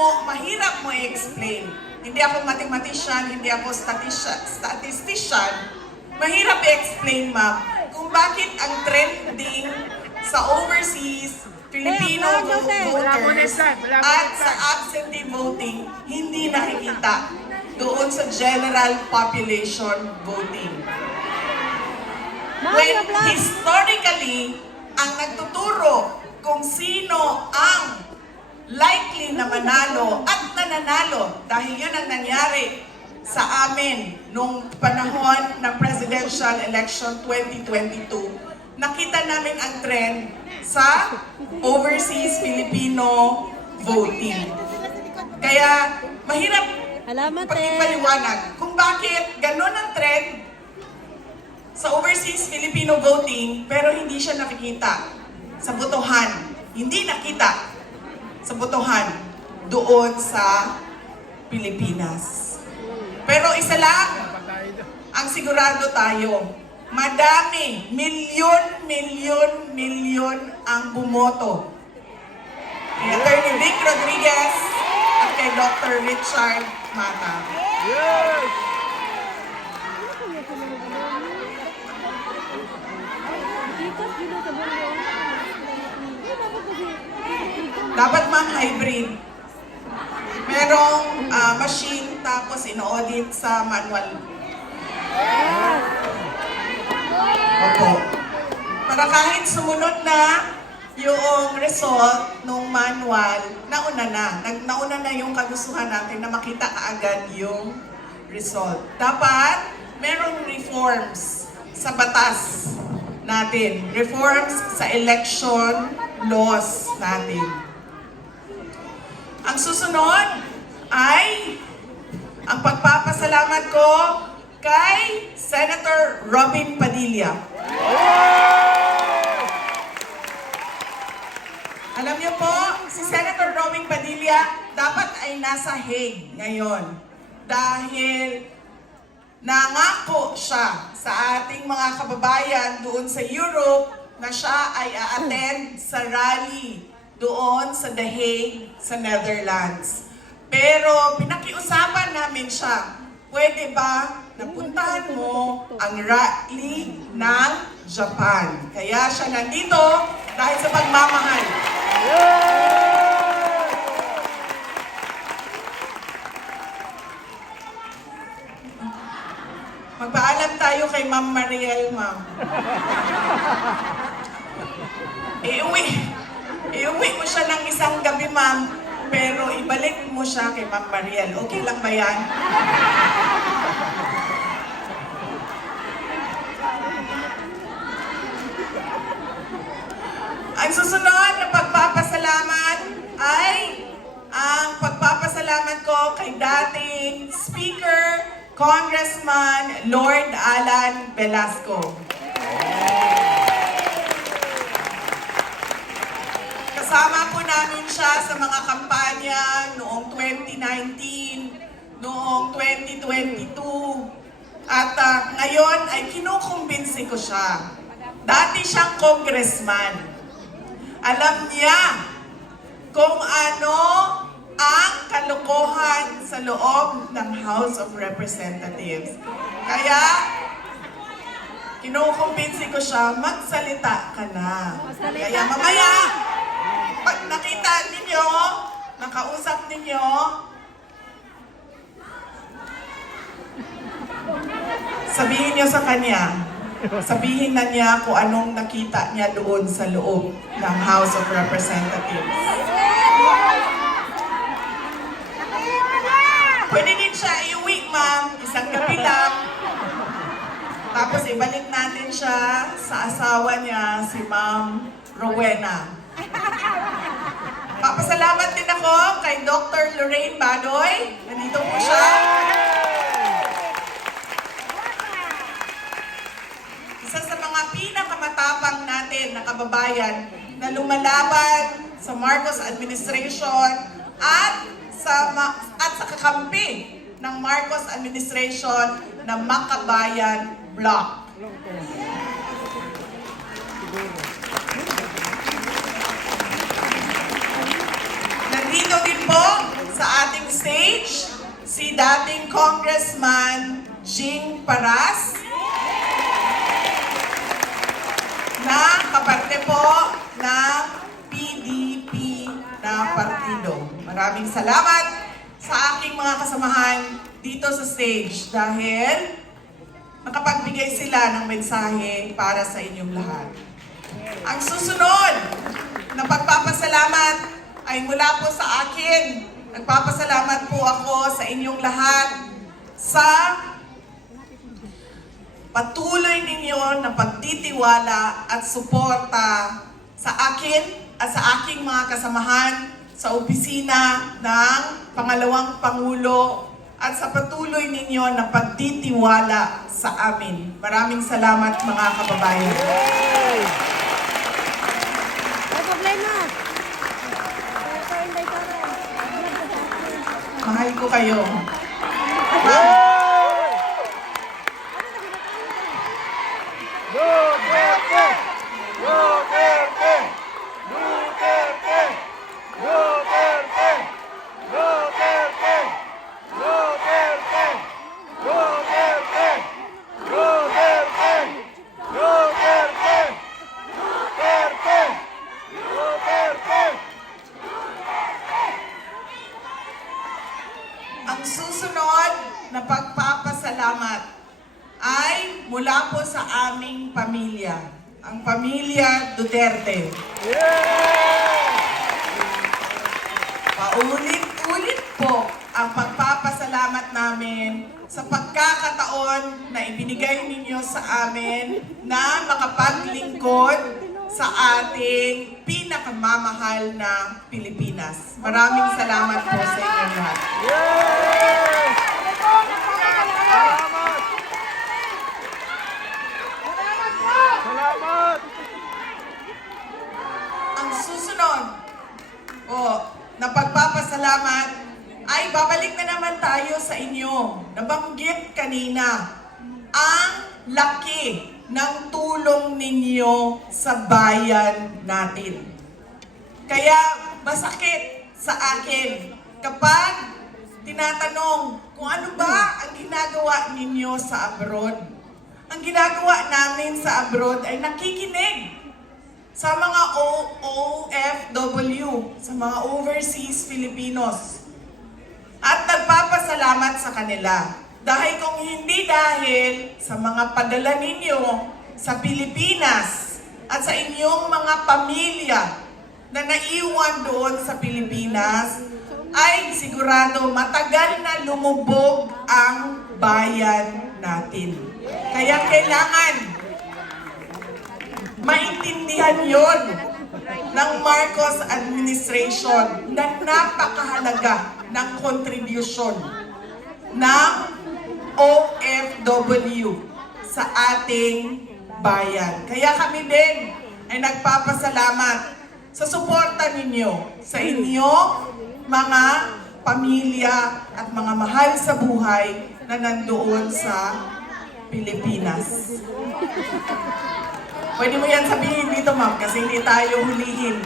mo, mahirap mo i-explain. Hindi ako mathematician, hindi ako statistician. Mahirap i-explain, ma'am, kung bakit ang trending sa overseas, Filipino voters at sa absentee voting, hindi nakikita doon sa general population voting. When historically, ang nagtuturo kung sino ang likely na manalo at nananalo dahil yun ang nangyari sa amin nung panahon ng presidential election 2022, nakita namin ang trend sa overseas Filipino voting. Kaya mahirap pagpaliwanag kung bakit ganun ang trend sa overseas Filipino voting pero hindi siya nakikita sa botohan. Hindi nakita sa botohan doon sa Pilipinas. Pero isa lang ang sigurado tayo. Madami, milyon, milyon, milyon ang bumoto. Kay Attorney Vic Rodriguez at kay Dr. Richard Mata. Yes! Dito, dito sa mundo. Hindi, dapat kasi. Dapat ma'am hybrid. Merong ah, machine tapos in-audit sa manual. Opo. Para kahit sumunod na yung result nung manual, nauna na. Nag, nauna na yung kagustuhan natin na makita kaagad yung result. Dapat merong reforms sa batas natin. Reforms sa election laws natin. Ang susunod ay ang pagpapasalamat ko kay Senator Robin Padilla. Alam niyo po, si Senator Robin Padilla dapat ay nasa Hague ngayon dahil nangako siya sa ating mga kababayan doon sa Europe na siya ay a-attend sa rally doon sa The Hague sa Netherlands. Pero pinakiusapan namin siya, pwede ba napuntahan mo ang rally ng Japan? Kaya siya nandito dahil sa pagmamahal. Magpaalam tayo kay Ma'am Mariel, ma'am. Iuwi. Iuwi mo siya ng isang gabi, ma'am. Pero ibalik mo siya kay Ma'am Mariel. Okay lang ba yan? Ang susunod na pagpapasalamat ay ang pagpapasalamat ko kay dating Speaker, Congressman Lord Alan Velasco. Kasama po namin siya sa mga kampanya noong 2019, noong 2022, at ah, ngayon ay kinukumbinsi ko siya. Dati siyang congressman. Alam niya kung ano ang kalokohan sa loob ng House of Representatives. Kaya, kinukumbinsi ko siya, magsalita ka na. Magsalita Kaya ka mamaya, pag nakita ninyo, nakausap ninyo, sabihin niyo sa kanya, sabihin na niya kung anong nakita niya doon sa loob ng House of Representatives. Pwede din siya iuwi, ma'am. Isang gabi lang. Tapos ibalik natin siya sa asawa niya, si Ma'am Rowena. Papasalamat din ako kay Dr. Lorraine Badoy. Nandito po siya. Isa sa mga pinakamatapang natin na kababayan na lumalaban sa Marcos administration at sa at sa kakampi ng Marcos administration na Makabayan Block. Nandito din po sa ating stage si dating Congressman Jing Paras na kaparte po ng PDP na partido. Maraming salamat sa aking mga kasamahan dito sa stage dahil nakapagbigay sila ng mensahe para sa inyong lahat. Ang susunod na pagpapasalamat ay mula po sa akin. Nagpapasalamat po ako sa inyong lahat sa patuloy ninyo na pagtitiwala at suporta sa akin at sa aking mga kasamahan sa opisina ng pangalawang Pangulo at sa patuloy ninyo na pagtitiwala sa amin. Maraming salamat mga kababayan. May problema. Kaya hindi ka rin. Mahal ko kayo. Duterte! Pagpapasalamat ay mula po sa aming pamilya, ang pamilya Duterte. Paulit-ulit po ang pagpapasalamat namin sa pagkakataon na ibinigay ninyo sa amin na makapaglingkod sa ating pinakamamahal na Pilipinas. Maraming salamat po sa inyo lahat. Salamat! Salamat! Ang susunod o na pagpapasalamat ay babalik na naman tayo sa inyo. Nabanggit kanina ang laki ng tulong ninyo sa bayan natin. Kaya masakit sa akin kapag tinatanong kung ano ba ang ginagawa ninyo sa abroad. Ang ginagawa namin sa abroad ay nakikinig sa mga O- OFW, sa mga overseas Filipinos. At nagpapasalamat sa kanila. Dahil kung hindi dahil sa mga padala ninyo sa Pilipinas at sa inyong mga pamilya na naiwan doon sa Pilipinas, ay sigurado matagal na lumubog ang bayan natin. Kaya kailangan maintindihan yon ng Marcos administration na napakahalaga ng contribution ng OFW sa ating bayan. Kaya kami din ay nagpapasalamat sa suporta ninyo sa inyong mga pamilya at mga mahal sa buhay na nandoon sa Pilipinas. Pwede mo yan sabihin dito, ma'am, kasi hindi tayo hulihin.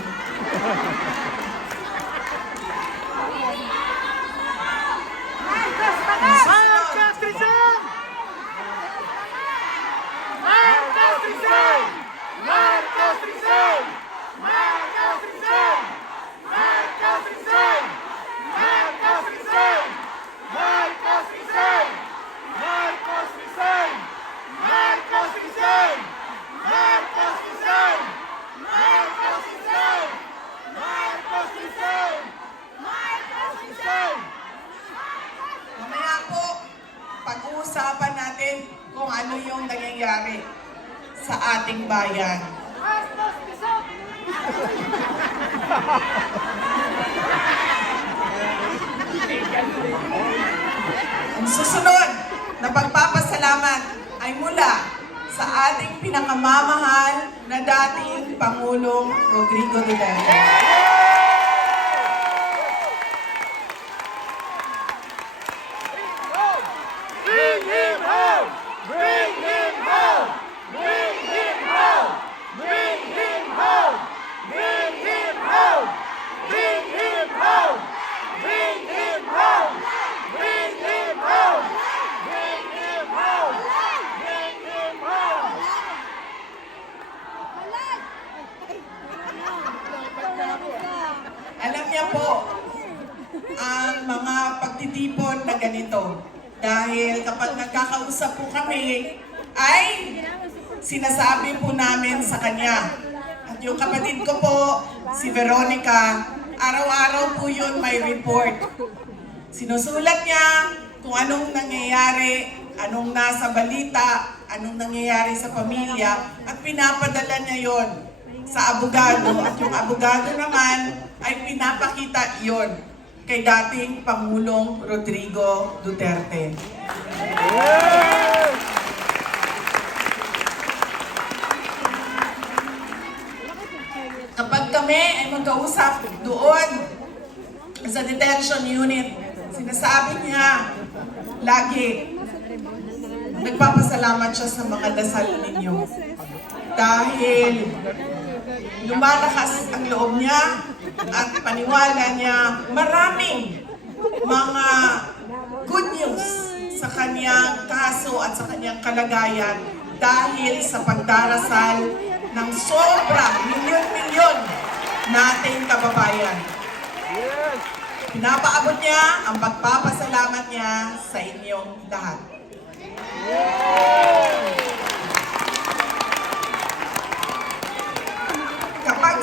Yeah. Dahil kapag nagkakausap po kami, ay sinasabi po namin sa kanya. At yung kapatid ko po, si Veronica, araw-araw po yun may report. Sinusulat niya kung anong nangyayari, anong nasa balita, anong nangyayari sa pamilya, at pinapadala niya yon sa abogado. At yung abogado naman ay pinapakita yon kay dating Pangulong Rodrigo Duterte. Kapag kami ay magkausap doon sa detention unit, sinasabi niya lagi, nagpapasalamat siya sa mga dasal ninyo. Dahil lumalakas ang loob niya at paniwala niya maraming mga good news sa kanyang kaso at sa kanyang kalagayan dahil sa pagdarasal ng sobra, milyon-milyon nating kababayan. Pinapaabot niya ang pagpapasalamat niya sa inyong lahat. Kapag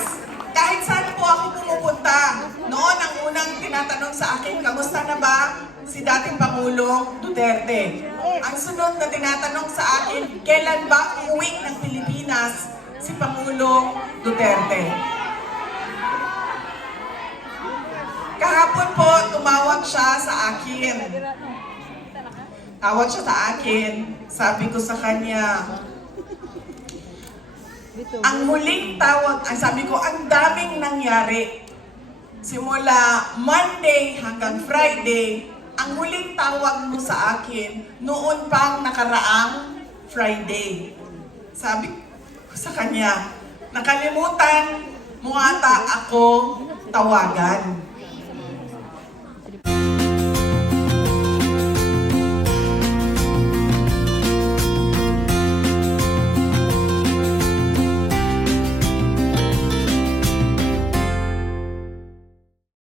kahit saan po ako pumupunta, noon ang unang tinatanong sa akin, kamusta na ba si dating Pangulong Duterte? Ang sunod na tinatanong sa akin, kailan ba uuwi ng Pilipinas si Pangulong Duterte? Kahapon po, tumawag siya sa akin. Tawag siya sa akin. Sabi ko sa kanya, ang huling tawag, ang sabi ko, ang daming nangyari. Simula Monday hanggang Friday, ang huling tawag mo sa akin, noon pang nakaraang Friday. Sabi ko sa kanya, nakalimutan mo ata ako tawagan.